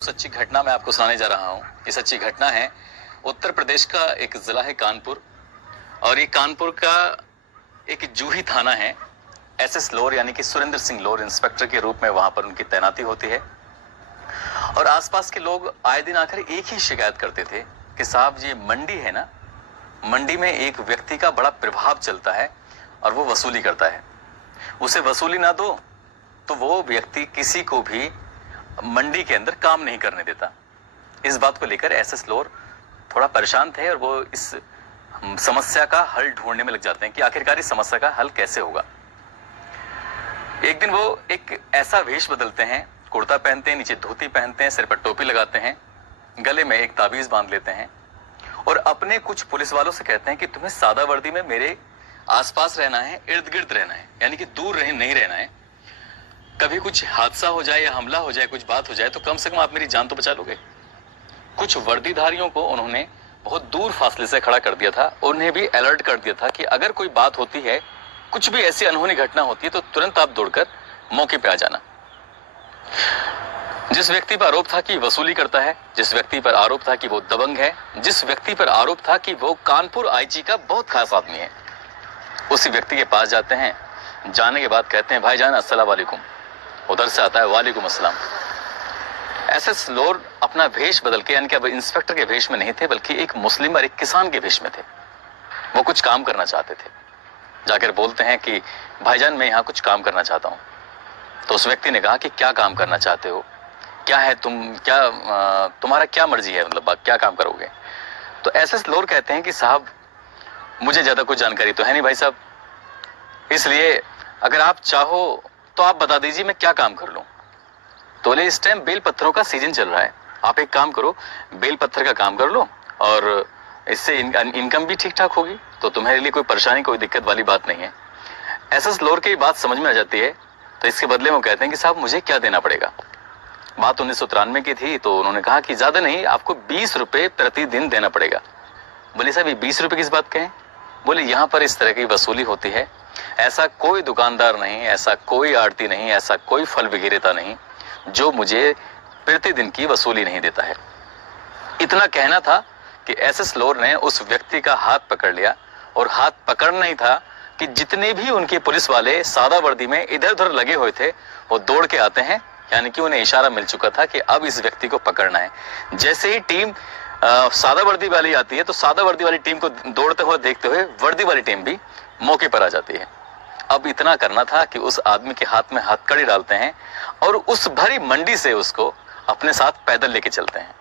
सच्ची घटना मैं आपको सुनाने जा रहा हूँ। ये सच्ची घटना है। उत्तर प्रदेश का एक जिला है कानपुर, और ये कानपुर का एक जूही थाना है। एसएस लोर यानी कि सुरेंद्र सिंह लोर इंस्पेक्टर के रूप में वहां पर उनकी तैनाती होती है। और आसपास के लोग आए दिन आकर एक ही शिकायत करते थे कि साहब ये मंडी है ना, मंडी में एक व्यक्ति का बड़ा प्रभाव चलता है और वो वसूली करता है। उसे वसूली ना दो तो वो व्यक्ति किसी को भी मंडी के अंदर काम नहीं करने देता। इस बात को लेकर एसएस लोर थोड़ा परेशान थे और वो इस समस्या का हल ढूंढने में लग जाते हैं कि आखिरकार इस समस्या का हल कैसे होगा। एक दिन वो एक ऐसा वेश बदलते हैं, कुर्ता पहनते हैं, नीचे धोती पहनते हैं, सिर पर टोपी लगाते हैं, गले में एक ताबीज बांध लेते हैं और अपने कुछ पुलिस वालों से कहते हैं कि तुम्हें सादा वर्दी में मेरे आसपास रहना है, इर्द गिर्द रहना है, यानी कि दूर नहीं रहना है। कभी कुछ हादसा हो जाए या हमला हो जाए, कुछ बात हो जाए तो कम से कम आप मेरी जान तो बचा लोगे। कुछ वर्दीधारियों को उन्होंने बहुत दूर फासले से खड़ा कर दिया था, उन्हें भी अलर्ट कर दिया था कि अगर कोई बात होती है, कुछ भी ऐसी अनहोनी घटना होती है तो तुरंत आप दौड़कर मौके पे आ जाना। जिस व्यक्ति पर आरोप था कि वसूली करता है, जिस व्यक्ति पर आरोप था कि वो दबंग है, जिस व्यक्ति पर आरोप था कि वो कानपुर आईजी का बहुत खास आदमी है, उसी व्यक्ति के पास जाते हैं। जाने के बाद कहते हैं भाईजान अस्सलाम वालेकुम। उधर से आता है वालेकुम अस्सलाम। एसएस लोर अपना भेष बदल के, यानी कि अब इंस्पेक्टर के भेष में नहीं थे बल्कि एक मुस्लिम और एक किसान के भेष में थे। वो कुछ काम करना चाहते थे। जाकर बोलते हैं कि भाईजान मैं यहाँ कुछ काम करना चाहता हूँ। तो उस व्यक्ति ने कहा कि क्या काम करना चाहते हो, क्या है तुम्हारा क्या मर्जी है, मतलब क्या काम करोगे। तो एसएस लोर कहते हैं कि साहब मुझे ज्यादा कुछ जानकारी तो है नहीं भाई साहब, इसलिए अगर आप चाहो तो आप बता दीजिए मैं क्या काम कर लूं। तो बोले इस टाइम बेल पत्थरों का सीजन चल रहा है, आप एक काम करो बेल पत्थर का काम कर लो और इससे इनकम भी ठीक ठाक होगी, तो तुम्हारे लिए कोई परेशानी कोई दिक्कत वाली बात नहीं है। एसएस लोर की बात समझ में आ जाती है। तो इसके बदले में कहते हैं कि साहब मुझे क्या देना पड़ेगा। बात 1993 की थी, तो उन्होंने कहा कि ज्यादा नहीं, आपको 20 रुपए प्रतिदिन देना पड़ेगा। बोले साहब ये 20 रुपए किस बात के हैं। बोले यहाँ पर इस तरह की वसूली होती है, ऐसा कोई दुकानदार नहीं, ऐसा कोई आड़ती नहीं, ऐसा कोई फल विक्रेता नहीं जो मुझे प्रतिदिन की वसूली नहीं देता है। इतना कहना था कि एसएस लोर ने उस व्यक्ति का हाथ पकड़ लिया, और हाथ पकड़ना ही था कि जितने भी उनके पुलिस वाले सादा वर्दी में इधर उधर लगे हुए थे वो दौड़ के आते हैं, यानी कि उन्हें इशारा मिल चुका था कि अब इस व्यक्ति को पकड़ना है। जैसे ही टीम सादा वर्दी वाली आती है तो सादा वर्दी वाली टीम को दौड़ते हुए देखते हुए वर्दी वाली टीम भी मौके पर आ जाती है। अब इतना करना था कि उस आदमी के हाथ में हथकड़ी डालते हैं और उस भरी मंडी से उसको अपने साथ पैदल लेके चलते हैं।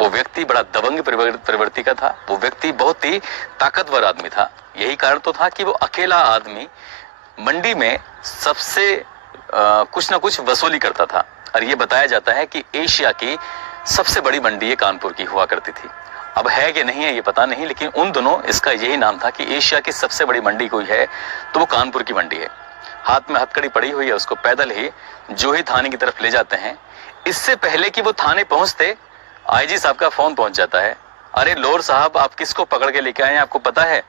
वो व्यक्ति बड़ा दबंग प्रवृत्ति का था, वो व्यक्ति बहुत ही ताकतवर आदमी था। यही कारण तो था कि वो अकेला आदमी मंडी में सबसे कुछ ना कुछ वसूली करता था। और ये बताया जाता है कि एशिया की सबसे बड़ी मंडी ये कानपुर की हुआ करती थी। अब है कि नहीं है ये पता नहीं, लेकिन उन दोनों इसका यही नाम था कि एशिया की सबसे बड़ी मंडी कोई है तो वो कानपुर की मंडी है। हाथ में हथकड़ी पड़ी हुई है, उसको पैदल ही जूही थाने की तरफ ले जाते हैं। इससे पहले कि वो थाने पहुंचते आईजी साहब का फोन पहुंच जाता है। अरे लोर साहब आप किसको पकड़ के लेके आए हैं, आपको पता है।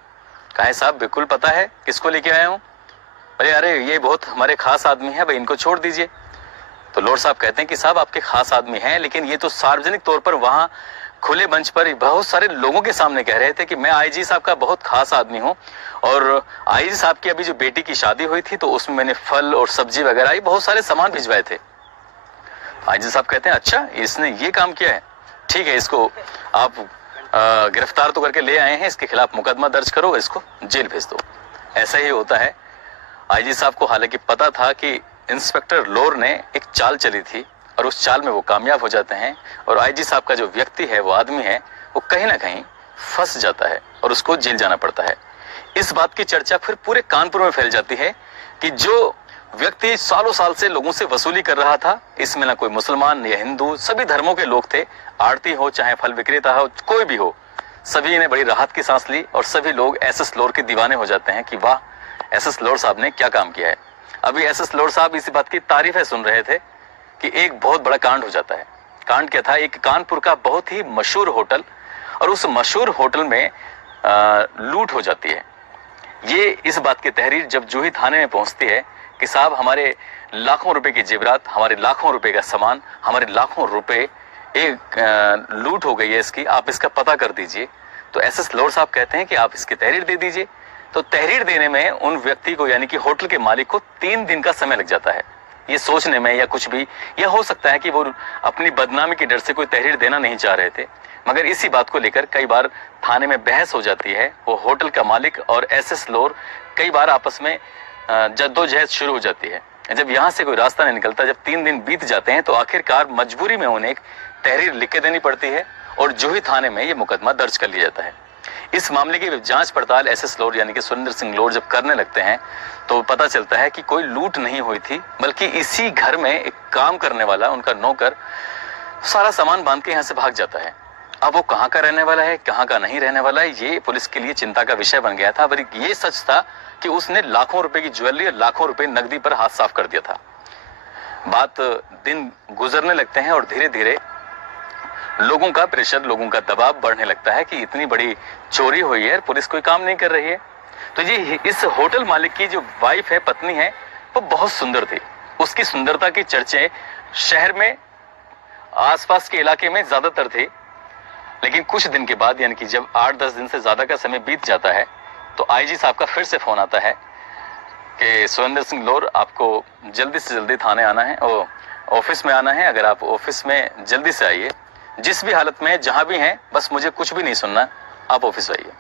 कहा है साहब बिल्कुल पता है, किसको लेके आया हूँ। अरे ये बहुत हमारे खास आदमी है भाई, इनको छोड़ दीजिए। तो लोर साहब कहते हैं कि साहब आपके खास आदमी हैं, लेकिन ये तो सार्वजनिक तौर पर वहां खुले मंच पर बहुत सारे लोगों के सामने कह रहे थे कि मैं आईजी साहब का बहुत खास आदमी हूं, और आईजी साहब की अभी जो बेटी की शादी हुई थी तो उसमें मैंने फल और सब्जी वगैरह बहुत सारे सामान भिजवाए थे। आईजी साहब कहते हैं अच्छा इसने ये काम किया है, ठीक है, इसको आप गिरफ्तार तो करके ले आए हैं, इसके खिलाफ मुकदमा दर्ज करो, इसको जेल भेज दो। ऐसा ही होता है। आईजी साहब को हालांकि पता था कि इंस्पेक्टर लोर ने एक चाल चली थी और उस चाल में वो कामयाब हो जाते हैं, और आईजी साहब का जो व्यक्ति है, वो आदमी है, वो कहीं ना कहीं फंस जाता है और उसको जेल जाना पड़ता है। इस बात की चर्चा फिर पूरे कानपुर में फैल जाती है कि जो व्यक्ति सालों साल से लोगों से वसूली कर रहा था, इसमें ना कोई मुसलमान या हिंदू, सभी धर्मों के लोग थे, आड़ती हो चाहे फल विक्रेता हो, कोई भी हो, सभी ने बड़ी राहत की सांस ली और सभी लोग एसएस लोर के दीवाने हो जाते हैं कि वाह एसएस लोर साहब ने क्या काम किया है। अभी एसएस लोर साहब इसी बात की तारीफें सुन रहे थे कि एक बहुत बड़ा कांड हो जाता है। कांड क्या था, एक कानपुर का बहुत ही मशहूर होटल, और उस मशहूर होटल में लूट हो जाती है। ये इस बात की तहरीर जब जूही थाने में पहुंचती है कि साहब हमारे लाखों रुपए की जेवरात, हमारे लाखों रुपए का सामान, हमारे लाखों रुपए एक लूट हो गई है इसकी, आप इसका पता कर दीजिए। तो एसएस लोअर साहब कहते हैं कि आप इसकी तहरीर दे दीजिए। तो तहरीर देने में उन व्यक्ति को यानी कि होटल के मालिक को 3 दिन का समय लग जाता है, ये सोचने में या कुछ भी। यह हो सकता है कि वो अपनी बदनामी के डर से कोई तहरीर देना नहीं चाह रहे थे, मगर इसी बात को लेकर कई बार थाने में बहस हो जाती है। वो होटल का मालिक और एसएस लोअर कई बार आपस में जद्दोजहद शुरू हो जाती है। जब यहाँ से कोई रास्ता नहीं निकलता, जब 3 दिन बीत जाते हैं, तो आखिरकार मजबूरी में उन्हें एक तहरीर लिख के देनी पड़ती है और जो ही थाने में ये मुकदमा दर्ज कर लिया जाता है। इस मामले की जांच पड़ताल एसएस लोअर यानी कि सुरेंद्र सिंह लोअर जब करने लगते हैं तो पता चलता है कि कोई लूट नहीं हुई थी, बल्कि इसी घर में एक काम करने वाला उनका नौकर सारा सामान बांध के यहाँ से भाग जाता है। अब वो कहाँ का रहने वाला है, कहाँ का नहीं रहने वाला है, ये पुलिस के लिए चिंता का विषय बन गया था। पर ये सच था कि उसने लाखों रुपए की ज्वेलरी और लाखों रुपए नकदी पर हाथ साफ कर दिया था। बात दिन गुजरने लगते हैं और धीरे धीरे लोगों का प्रेशर, लोगों का दबाव बढ़ने लगता है कि इतनी बड़ी चोरी हुई है, पुलिस कोई काम नहीं कर रही है। तो ये इस होटल मालिक की जो वाइफ है, पत्नी है, वो बहुत सुंदर थी। उसकी सुंदरता की चर्चे शहर में, आसपास के इलाके में ज्यादातर थे। लेकिन कुछ दिन के बाद यानी कि जब 8-10 दिन से ज्यादा का समय बीत जाता है तो आईजी साहब का फिर से फोन आता है कि सुरेंद्र सिंह लोअर, आपको जल्दी से जल्दी थाने आना है और ऑफिस में आना है। अगर आप ऑफिस में जल्दी से आइए, जिस भी हालत में जहां भी हैं, बस मुझे कुछ भी नहीं सुनना, आप ऑफिस आइए।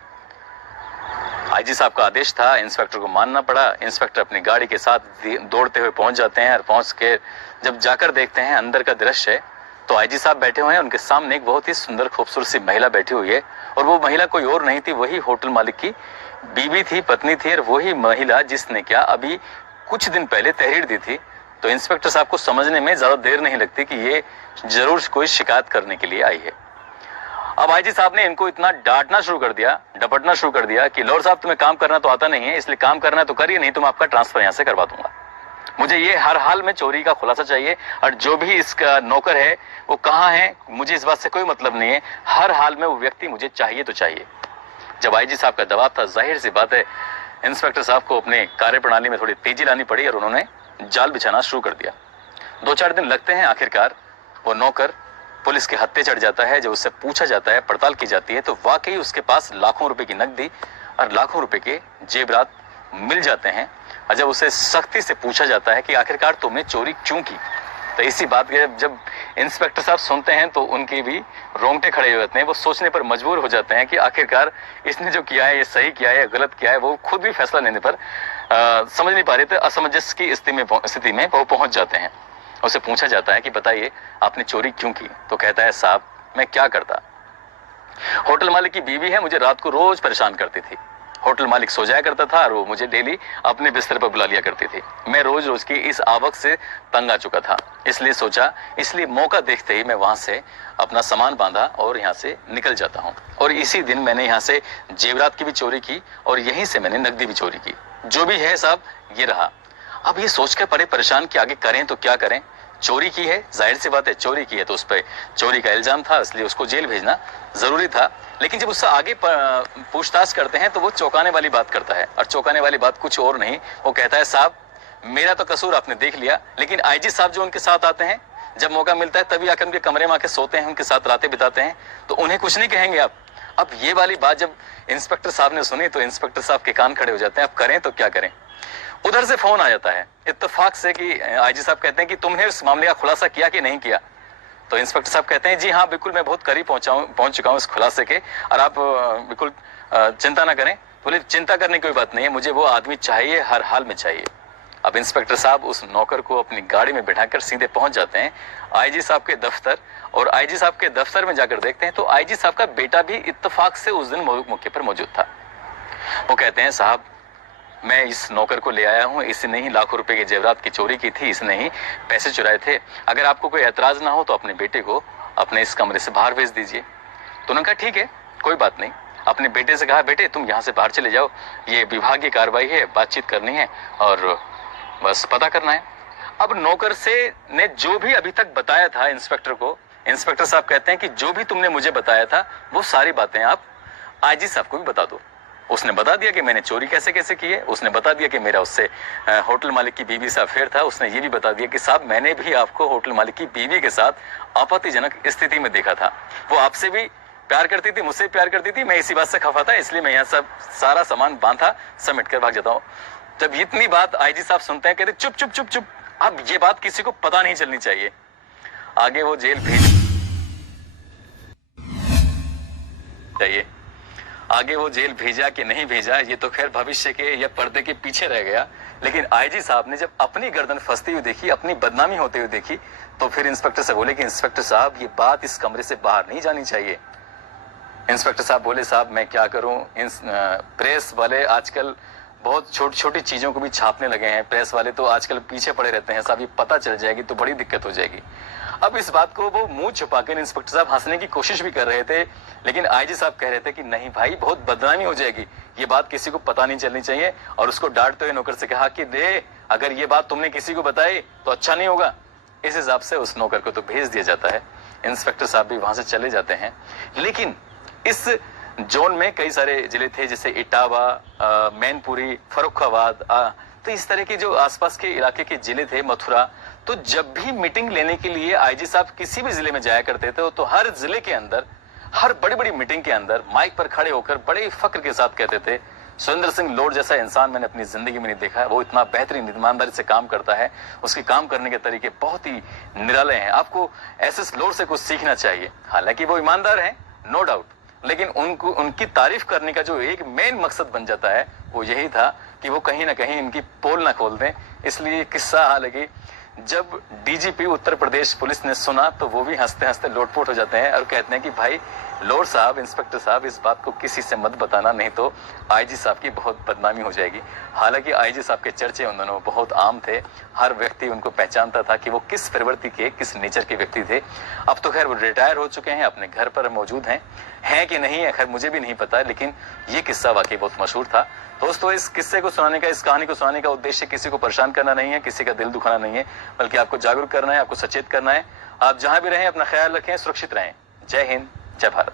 आईजी साहब का आदेश था, इंस्पेक्टर को मानना पड़ा। इंस्पेक्टर अपनी गाड़ी के साथ दौड़ते हुए पहुंच जाते हैं और पहुंच के जब जाकर देखते हैं अंदर का दृश्य, तो आईजी साहब बैठे हुए हैं, उनके सामने एक बहुत ही सुंदर खूबसूरत सी महिला बैठी हुई है। और वो महिला कोई और नहीं थी, वही होटल मालिक की बीवी थी, पत्नी थी, और वही महिला जिसने क्या अभी कुछ दिन पहले तहरीर दी थी। तो इंस्पेक्टर साहब को समझने में ज्यादा देर नहीं लगती कि ये जरूर कोई शिकायत करने के लिए आई है। अब आईजी साहब ने इनको इतना डांटना शुरू कर दिया, डपटना शुरू कर दिया कि लोअर साहब तुम्हें काम करना तो आता नहीं है, इसलिए काम करना है तो करिए, नहीं तो मैं आपका ट्रांसफर यहाँ से करवा दूंगा। मुझे ये हर हाल में चोरी का खुलासा चाहिए, और जो भी इसका नौकर है वो कहाँ है, मुझे इस बात से कोई मतलब नहीं है। हर हाल में वो व्यक्ति मुझे चाहिए तो चाहिए। जब आईजी साहब का दबाव था, जाहिर सी बात है इंस्पेक्टर साहब को अपने कार्यप्रणाली में थोड़ी तेजी लानी पड़ी और उन्होंने जाल बिछाना शुरू कर दिया। 2-4 दिन लगते हैं, आखिरकार वो नौकर पुलिस के हत्थे चढ़ जाता है। जब उससे पूछा जाता है, पड़ताल की जाती है, तो वाकई उसके पास लाखों रुपए की नकदी और लाखों रुपए के जेवरात मिल जाते हैं। और जब उसे सख्ती से पूछा जाता है कि आखिरकार तुमने चोरी क्यों की, तो इसी बात के जब इंस्पेक्टर साहब सुनते हैं तो उनके भी रोंगटे खड़े हो जाते हैं। वो सोचने पर मजबूर हो जाते हैं कि आखिरकार इसने जो किया है, ये सही किया है या गलत किया है। वो खुद भी फैसला लेने पर समझ नहीं पा रहे थे, असमंजस की स्थिति में वो पहुंच जाते हैं। उसे पूछा जाता है कि बताइए आपने चोरी क्यों की, तो कहता है साहब मैं क्या करता, होटल मालिक की बीवी है, मुझे रात को रोज परेशान करती थी। होटल मालिक सो जाया करता था और वो मुझे डेली अपने बिस्तर पर बुला लिया करती थी। मैं रोज रोज की इस आवक से तंग आ चुका था, इसलिए मौका देखते ही मैं वहां से अपना सामान बांधा और यहाँ से निकल जाता हूँ। और इसी दिन मैंने यहाँ से जेवरात की भी चोरी की और यहीं से मैंने नकदी भी चोरी की। जो भी है साहब ये रहा। अब ये सोचकर पड़े परेशान कि आगे करें तो क्या करें। चोरी की है, जाहिर सी बात है चोरी की है, तो उस पर चोरी का इल्जाम था, इसलिए उसको जेल भेजना जरूरी था। लेकिन जब उससे आगे पूछताछ करते हैं तो वो चौंकाने वाली बात करता है, और चौंकाने वाली बात कुछ और नहीं, वो कहता है साहब मेरा तो कसूर आपने देख लिया, लेकिन आईजी साहब जो उनके साथ आते हैं, जब मौका मिलता है तभी आकर उनके कमरे में आके सोते हैं, उनके साथ रातें बिताते हैं, तो उन्हें कुछ नहीं कहेंगे आप। अब ये वाली बात जब इंस्पेक्टर साहब ने सुनी तो इंस्पेक्टर साहब के कान खड़े हो जाते हैं, अब करें तो क्या करें। उधर से फोन आ जाता है इत्तेफाक से कि आईजी साहब कहते हैं कि तुमने इस मामले का खुलासा किया कि नहीं किया। तो इंस्पेक्टर साहब कहते हैं जी हाँ बिल्कुल, मैं बहुत करीब पहुंच चुका हूं इस खुलासे के, और आप बिल्कुल चिंता ना करें। बोले चिंता करने की कोई बात नहीं है, मुझे वो आदमी चाहिए, हर हाल में चाहिए। अब इंस्पेक्टर साहब उस नौकर को अपनी गाड़ी में बिठाकर सीधे पहुंच जाते हैं आईजी साहब के दफ्तर, और आईजी साहब के दफ्तर में जाकर देखते हैं तो आईजी साहब का बेटा भी इत्तेफाक से उस दिन मौके पर मौजूद था। वो कहते हैं साहब मैं इस नौकर को ले आया हूं, इसने ही लाखों रुपए के जेवरात की चोरी की थी, इसने ही पैसे चुराए थे। अगर आपको कोई एतराज ना हो तो अपने बेटे को अपने इस कमरे से बाहर भेज दीजिए। तो उन्होंने कहा ठीक है कोई बात नहीं। अपने बेटे से कहा बेटे तुम यहाँ से बाहर चले जाओ, ये विभागीय कार्रवाई है, बातचीत करनी है और बस पता करना है। अब नौकर से ने जो भी अभी तक बताया था इंस्पेक्टर को, इंस्पेक्टर साहब कहते हैं कि जो भी तुमने मुझे बताया था वो सारी बातें आप आईजी साहब को भी बता दो। उसने बता दिया कि मैंने चोरी कैसे कैसे की है, उसने बता दिया कि मेरा उससे होटल मालिक की बीवी से अफेयर था, उसने ये भी बता दिया कि साहब मैंने भी आपको होटल मालिक की बीवी के साथ आपत्तिजनक स्थिति में देखा था, वो आपसे भी प्यार करती थी, मुझसे प्यार करती थी, मैं इसी बात से खफा था, इसलिए मैं यहाँ सब सारा सामान बांधा समेट कर भाग जाता हूँ। जब इतनी बात आईजी साहब सुनते हैं कहते चुप चुप चुप चुप, अब ये बात किसी को पता नहीं चलनी चाहिए। आगे वो जेल भेज चाहिए, आगे वो जेल भेजा कि नहीं भेजा ये तो खैर भविष्य के या पर्दे के पीछे रह गया, लेकिन आईजी साहब ने जब अपनी गर्दन फंसती हुई देखी, अपनी बदनामी होते हुए देखी, तो फिर इंस्पेक्टर से बोले कि इंस्पेक्टर साहब ये बात इस कमरे से बाहर नहीं जानी चाहिए। इंस्पेक्टर साहब बोले साहब मैं क्या करूं, प्रेस वाले आजकल बहुत छोटी छोटी चीजों को भी छापने लगे हैं, प्रेस वाले तो आजकल पीछे पड़े रहते हैं, साहब ये पता चल जाएगी तो बड़ी दिक्कत हो जाएगी। अब इस बात को वो मुंह छुपाकर इंस्पेक्टर साहब हंसने की कोशिश भी कर रहे थे, लेकिन आईजी साहब कह रहे थे कि नहीं भाई बहुत बदनामी हो जाएगी, ये बात किसी को पता नहीं चलनी चाहिए। और उसको डांटते हुए नौकर से कहा कि दे अगर ये बात तुमने किसी को बताई तो अच्छा नहीं होगा। इस हिसाब से उस नौकर को तो भेज दिया जाता है, इंस्पेक्टर साहब भी वहां से चले जाते हैं। लेकिन इस जोन में कई सारे जिले थे जैसे इटावा, मैनपुरी, फर्रुखाबाद, तो इस तरह के जो आसपास के इलाके के जिले थे, मथुरा, तो जब भी मीटिंग लेने के लिए आईजी साहब किसी भी जिले में जाया करते थे तो हर जिले के अंदर हर बड़ी बड़ी मीटिंग के अंदर माइक पर खड़े होकर बड़े फक्र के साथ कहते थे सुरेंद्र सिंह लोड जैसा इंसान मैंने अपनी जिंदगी में नहीं देखा है, वो इतना बेहतरीन ईमानदारी से काम करता है, उसके काम करने के तरीके बहुत ही निराले हैं, आपको एसएस लोड से कुछ सीखना चाहिए। हालांकि वो ईमानदार हैं नो डाउट, लेकिन उनको उनकी तारीफ करने का जो एक मेन मकसद बन जाता है वो यही था कि वो कहीं ना कहीं इनकी पोल ना खोल दें। इसलिए किस्सा हालांकि जब डीजीपी उत्तर प्रदेश पुलिस ने सुना तो वो भी हंसते हंसते लोटपोट हो जाते हैं और कहते हैं कि भाई लोड साहब, इंस्पेक्टर साहब, इस बात को किसी से मत बताना, नहीं तो आईजी साहब की बहुत बदनामी हो जाएगी। हालांकि आईजी साहब के चर्चे उन दोनों बहुत आम थे, हर व्यक्ति उनको पहचानता था कि वो किस प्रवृत्ति के, किस नेचर के व्यक्ति थे। अब तो खैर वो रिटायर हो चुके हैं, अपने घर पर मौजूद हैं कि नहीं है खैर मुझे भी नहीं पता, लेकिन ये किस्सा वाकई बहुत मशहूर था। दोस्तों इस किस्से को सुनाने का, इस कहानी को सुनाने का उद्देश्य किसी को परेशान करना नहीं है, किसी का दिल दुखाना नहीं है, बल्कि आपको जागरूक करना है, आपको सचेत करना है। आप जहां भी रहें अपना ख्याल रखें, सुरक्षित रहें। जय हिंद, जय भारत।